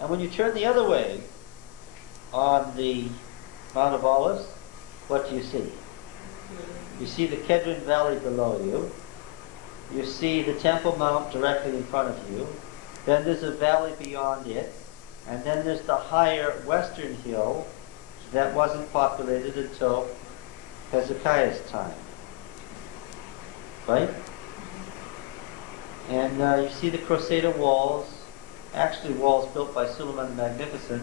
And when you turn the other way on the Mount of Olives, what do you see? You see the Kedron Valley below you. You see the Temple Mount directly in front of you. Then there's a valley beyond it. And then there's the higher western hill that wasn't populated until Hezekiah's time. Right? And you see the Crusader walls, actually walls built by Suleiman the Magnificent,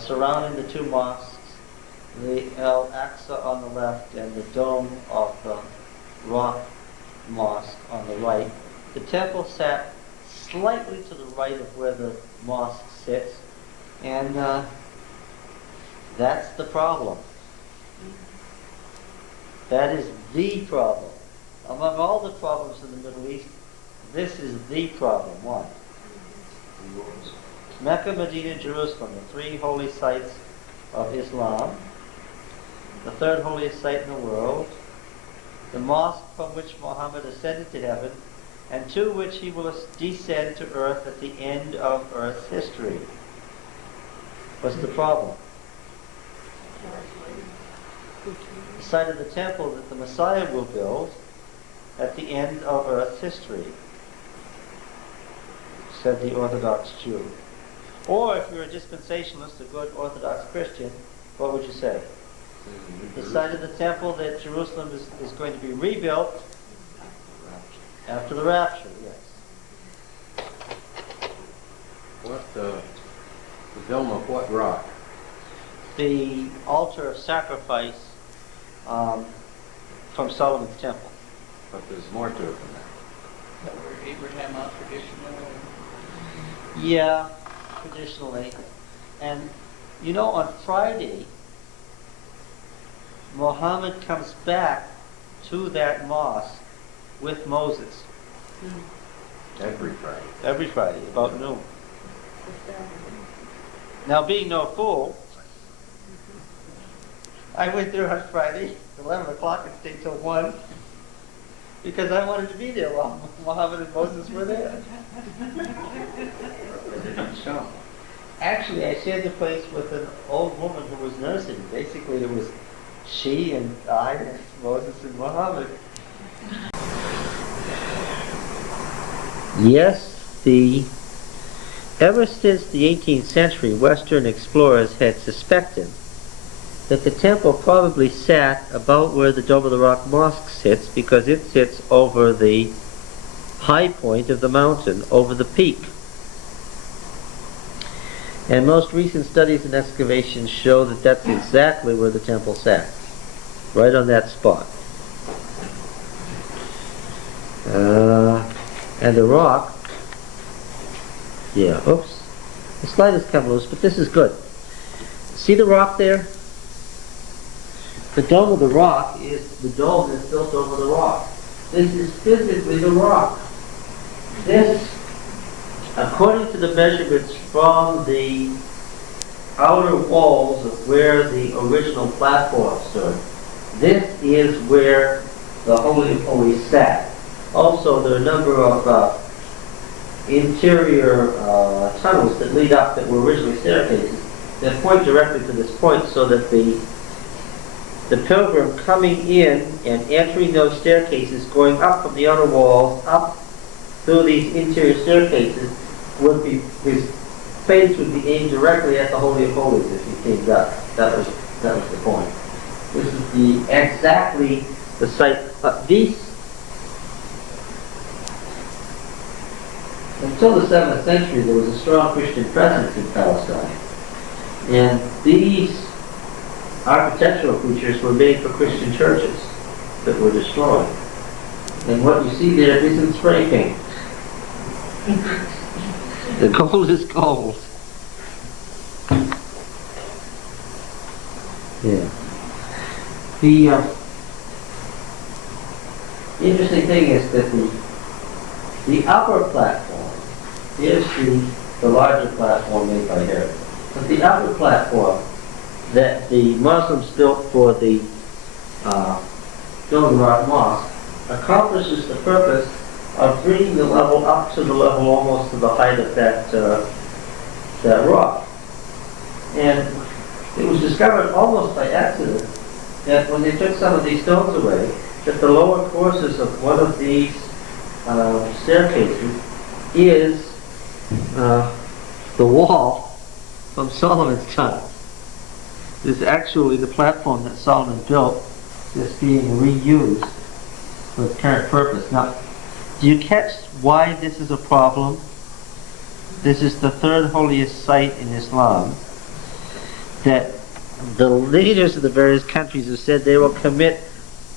surrounding the two mosques, the Al-Aqsa on the left and the dome of the rock mosque on the right. The temple sat slightly to the right of where the mosque sits, and that's the problem. That is the problem. Among all the problems in the Middle East, this is the problem. One. Mecca, Medina, Jerusalem, the three holy sites of Islam, the third holiest site in the world, the mosque from which Muhammad ascended to heaven, and to which he will descend to earth at the end of earth's history. What's the problem? The site of the temple that the Messiah will build at the end of earth's history, said the Orthodox Jew. Or if you're a dispensationalist, a good Orthodox Christian, what would you say? The site of the temple that Jerusalem is going to be rebuilt after the rapture, yes. What the dome of what rock? The altar of sacrifice from Solomon's temple. But there's more to it than that. That were Abraham out traditionally. Yeah, traditionally. And you know, on Friday, Muhammad comes back to that mosque with Moses. Every Friday. Every Friday, about noon. Now, being no fool, I went there on Friday, 11 o'clock, and stayed till 1, because I wanted to be there while Muhammad and Moses were there. Actually, I shared the place with an old woman who was nursing. Basically, it was she and I and Moses and Muhammad. Yes, ever since the 18th century, Western explorers had suspected that the temple probably sat about where the Dome of the Rock Mosque sits, because it sits over the high point of the mountain, over the peak. And most recent studies and excavations show that that's exactly where the temple sat, right on that spot. And the rock, yeah, oops, the slide has come loose, but this is good. See the rock there? The dome of the rock is the dome that's built over the rock. This is physically the rock. This, according to the measurements from the outer walls of where the original platform stood, this is where the Holy of Holies sat. Also, there are a number of interior tunnels that lead up that were originally staircases that point directly to this point, so that the pilgrim coming in and entering those staircases, going up from the outer walls, up through these interior staircases, would be, his face would be aimed directly at the Holy of Holies if he came up. That was the point. This is exactly the site. Until the 7th century, there was a strong Christian presence in Palestine, and these architectural features were made for Christian churches that were destroyed. And what you see there isn't spray paint. The gold is gold. Yeah. The interesting thing is that the upper platform is the larger platform made by Herod. But the upper platform that the Muslims built for the Dome of the Rock Mosque accomplishes the purpose of bringing the level up to the level almost to the height of that that rock. And it was discovered almost by accident that when they took some of these stones away, that the lower courses of one of these staircases is the wall from Solomon's time. This is actually the platform that Solomon built that's being reused for its current purpose. Now, do you catch why this is a problem? This is the third holiest site in Islam that the leaders of the various countries have said they will commit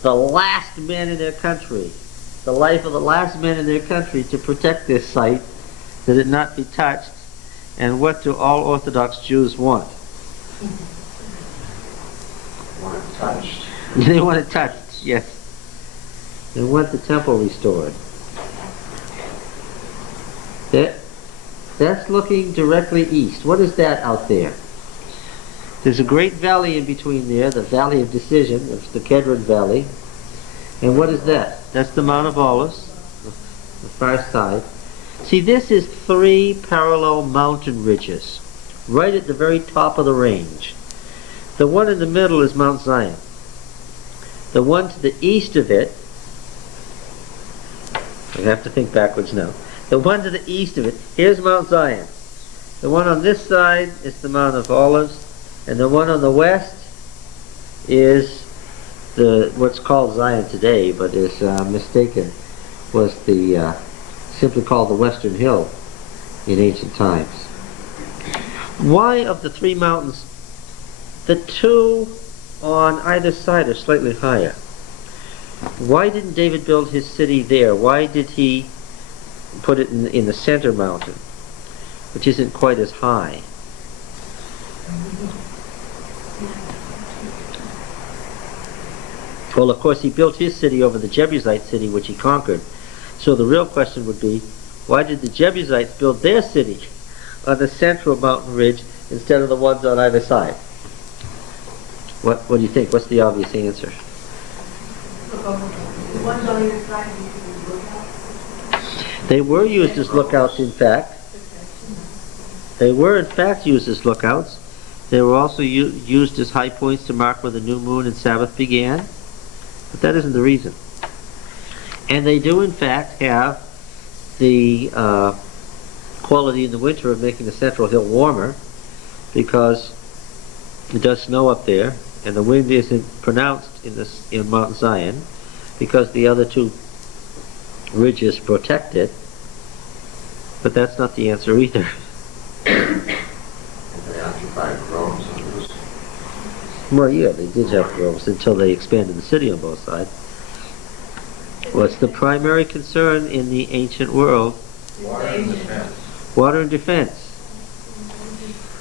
the last man in their country, the life of the last man in their country, to protect this site, that it not be touched. And what do all Orthodox Jews want? Want it touched. They want it touched, yes. They want the temple restored. That's looking directly east. What is that out there? There's a great valley in between there, the Valley of Decision, it's the Kedron Valley. And what is that? That's the Mount of Olives, the far side. See, this is 3 parallel mountain ridges, right at the very top of the range. The one in the middle is Mount Zion. The one to the east of it, I have to think backwards now. The one to the east of it, here's Mount Zion. The one on this side is the Mount of Olives, and the one on the west is what's called Zion today, but is mistaken, was the simply called the Western Hill in ancient times. Why of the 3 mountains, the 2 on either side are slightly higher? Why didn't David build his city there? Why did he put it in the center mountain, which isn't quite as high? Well, of course, he built his city over the Jebusite city, which he conquered. So the real question would be, why did the Jebusites build their city on the central mountain ridge instead of the ones on either side? What do you think? What's the obvious answer? The ones on either side used as lookouts? They were used as lookouts, in fact. They were, in fact, used as lookouts. They were also used as high points to mark where the new moon and Sabbath began. But that isn't the reason. And they do, in fact, have the quality in the winter of making the central hill warmer, because it does snow up there, and the wind isn't pronounced in Mount Zion, because the other 2 ridges protect it. But that's not the answer either. They occupied groves on this. Well, yeah, they did have groves until they expanded the city on both sides. What's the primary concern in the ancient world? Water and defense. Water and defense.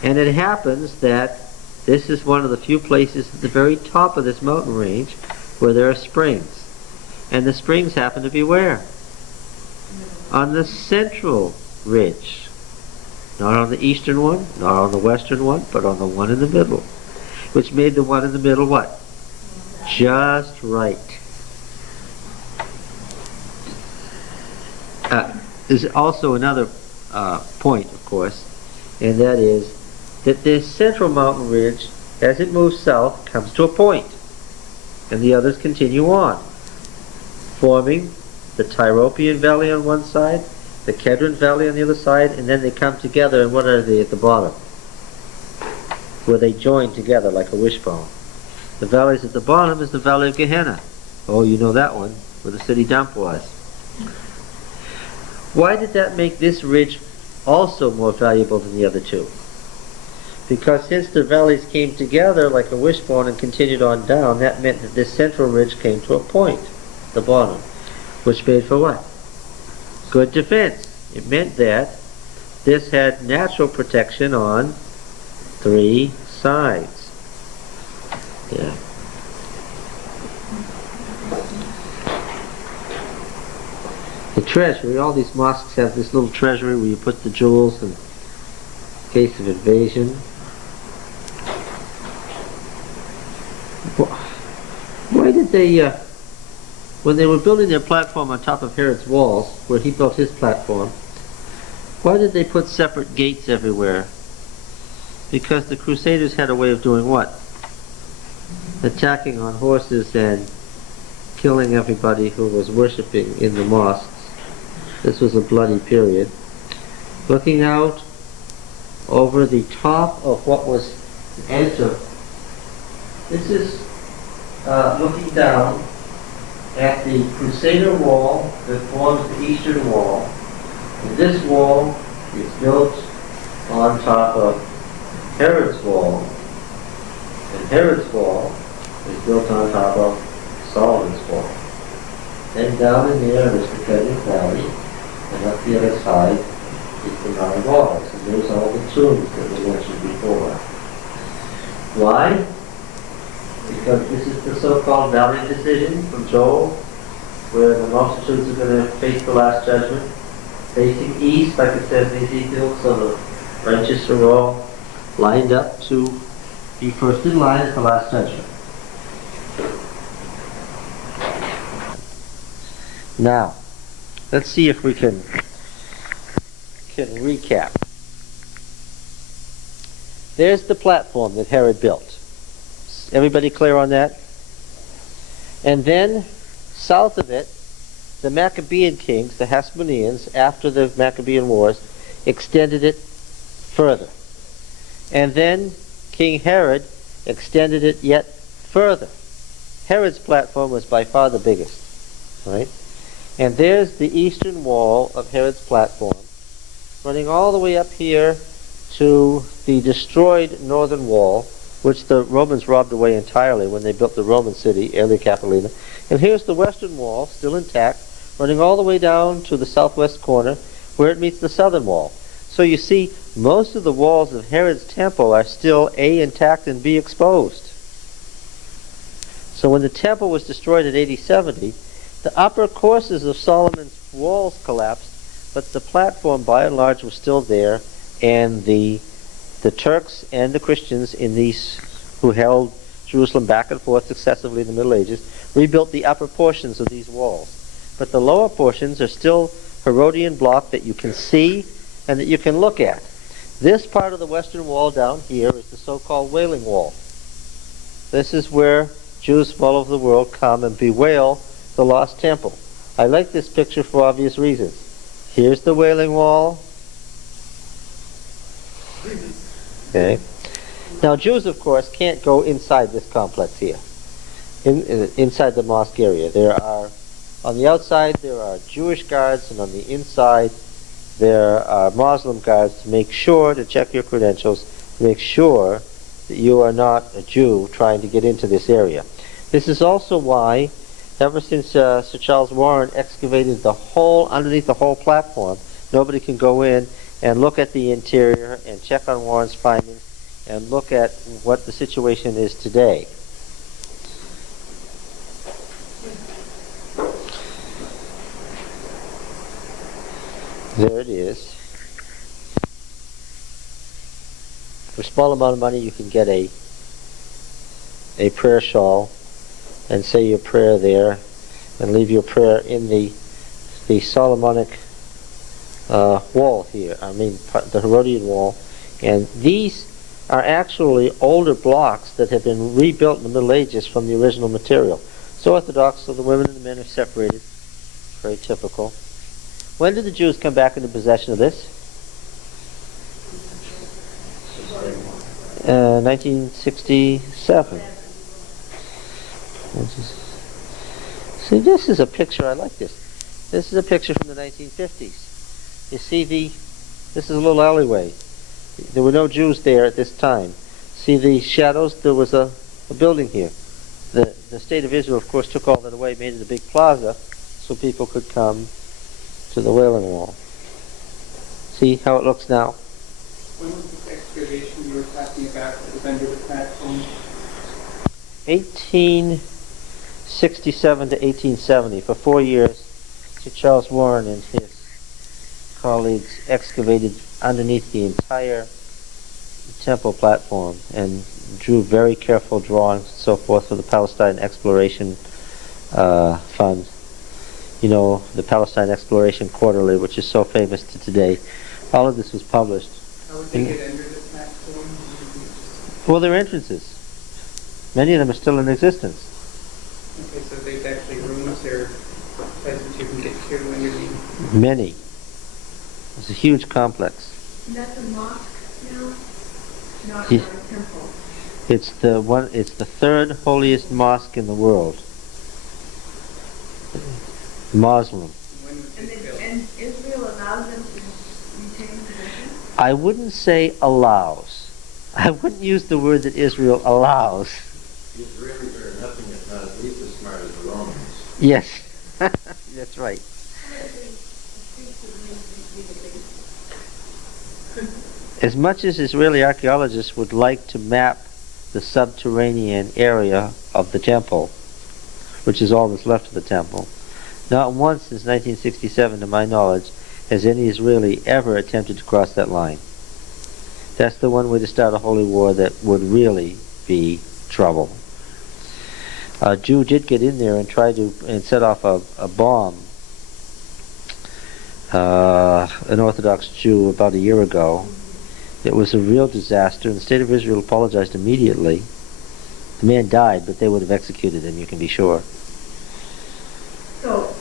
And it happens that this is one of the few places at the very top of this mountain range where there are springs. And the springs happen to be where? On the central ridge. Not on the eastern one, not on the western one, but on the one in the middle. Which made the one in the middle what? Just right. There's also another point, of course, and that is that this central mountain ridge, as it moves south, comes to a point, and the others continue on, forming the Tyropian Valley on one side, the Kedron Valley on the other side, and then they come together, and what are they at the bottom? Where they join together like a wishbone. The valleys at the bottom is the Valley of Gehenna. Oh, you know that one, where the city dump was. Why did that make this ridge also more valuable than the other 2? Because since the valleys came together like a wishbone and continued on down, that meant that this central ridge came to a point, the bottom, which made for what? Good defense. It meant that this had natural protection on 3 sides. Yeah. The treasury, all these mosques have this little treasury where you put the jewels in case of invasion. Why did they, when they were building their platform on top of Herod's walls, where he built his platform, why did they put separate gates everywhere Because the Crusaders had a way of doing what? Attacking on horses and killing everybody who was worshipping in the mosques. This was a bloody period. Looking out over the top of what was the edge of, this is looking down at the Crusader wall that forms the eastern wall. And this wall is built on top of Herod's wall, and Herod's wall is built on top of Solomon's wall. Then down in there is the Kedron Valley, and up the other side is the Nile Walls, and there's all the tombs that we mentioned before. Why? Because this is the so-called Valley Decision from Joel, where the multitudes are going to face the Last Judgment, facing east, like it says in Ezekiel, so the righteous are all lined up to be first in line at the Last Judgment. Now, let's see if we can recap. There's the platform that Herod built. Everybody clear on that? And then, south of it, the Maccabean kings, the Hasmoneans, after the Maccabean Wars, extended it further. And then King Herod extended it yet further. Herod's platform was by far the biggest, right? And there's the eastern wall of Herod's platform, running all the way up here to the destroyed northern wall, which the Romans robbed away entirely when they built the Roman city, Aelia Capitolina. And here's the western wall, still intact, running all the way down to the southwest corner, where it meets the southern wall. So you see, most of the walls of Herod's temple are still A, intact, and B, exposed. So when the temple was destroyed in AD 70, the upper courses of Solomon's walls collapsed, but the platform by and large was still there, and the Turks and the Christians in these who held Jerusalem back and forth successively in the Middle Ages rebuilt the upper portions of these walls. But the lower portions are still Herodian block that you can see and that you can look at. This part of the western wall down here is the so-called Wailing Wall. This is where Jews from all over the world come and bewail the lost temple. I like this picture for obvious reasons. Here's the Wailing Wall. Okay. Now Jews, of course, can't go inside this complex here, inside the mosque area. There are, on the outside, there are Jewish guards, and on the inside, there are Muslim guards to make sure, to check your credentials, to make sure that you are not a Jew trying to get into this area. This is also why, ever since Sir Charles Warren excavated the whole, underneath the whole platform, nobody can go in and look at the interior and check on Warren's findings and look at what the situation is today. There it is. For a small amount of money you can get a prayer shawl and say your prayer there and leave your prayer in the Solomonic wall here, the Herodian wall. And these are actually older blocks that have been rebuilt in the Middle Ages from the original material. It's Orthodox, so the women and the men are separated. Very typical. When did the Jews come back into possession of this? 1967. See, this is a picture, I like this. This is a picture from the 1950s. You see this is a little alleyway. There were no Jews there at this time. See the shadows? There was a building here. The state of Israel, of course, took all that away, made it a big plaza so people could come to the Wailing Wall. See how it looks now? When was this excavation you were talking about that was under the platform? 1867 to 1870. For 4 years, Sir Charles Warren and his colleagues excavated underneath the entire temple platform and drew very careful drawings and so forth for the Palestine Exploration Fund. You know, the Palestine Exploration Quarterly, which is so famous to today. All of this was published. How would they get under the platform? Well, they're entrances. Many of them are still in existence. Okay, so there's actually rooms or places you can get to underneath. Many. It's a huge complex. And that's a mosque now? Not Yeah. a temple. It's the third holiest mosque in the world. Muslim. When was And it then, built? and Israel allows them to retain possession? I wouldn't say allows. I wouldn't use the word that Israel allows. Israelis are nothing if not at least as smart as the Romans. Yes. That's right. As much as Israeli archaeologists would like to map the subterranean area of the temple, which is all that's left of the temple, not once since 1967, to my knowledge, has any Israeli ever attempted to cross that line. That's the one way to start a holy war that would really be trouble. A Jew did get in there and try to set off a bomb. An Orthodox Jew about a year ago. It was a real disaster, and the state of Israel apologized immediately. The man died, but they would have executed him, you can be sure. So,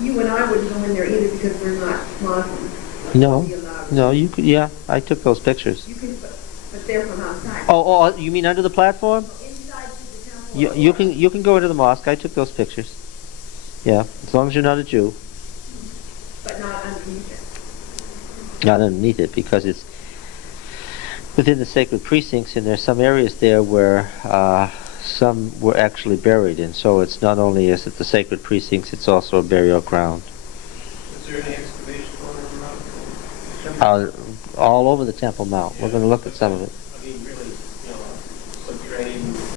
you and I wouldn't go in there either because we're not Muslims. No, Be allowed. no, you could. Yeah, I took those pictures. You can, but they're from outside. Oh, you mean under the platform? Inside to the temple. You can go into the mosque. I took those pictures. Yeah, as long as you're not a Jew. But not underneath it. Not underneath it, because it's within the sacred precincts, and there's some areas there where some were actually buried, and so it's not only is it the sacred precincts, it's also a burial ground. Is there any excavation going around? All over the Temple Mount. We're going to look at some of it. I mean, really, subterranean